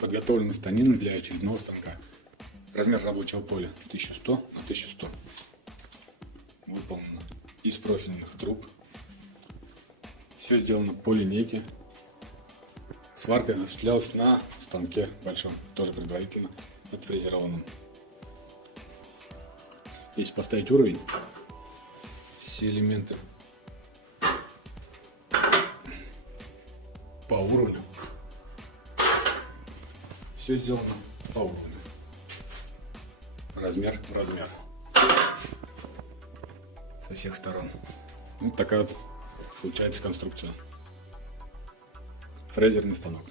Подготовлены станины для очередного станка. Размер рабочего поля 1100 на 1100. Выполнено из профильных труб. Все сделано по линейке. Сварка осуществлялась на станке большом, тоже предварительно отфрезерованном. Если поставить уровень, все элементы по уровню. Все сделано по уровню. Размер в размер. Со всех сторон. Вот такая вот получается конструкция. Фрезерный станок.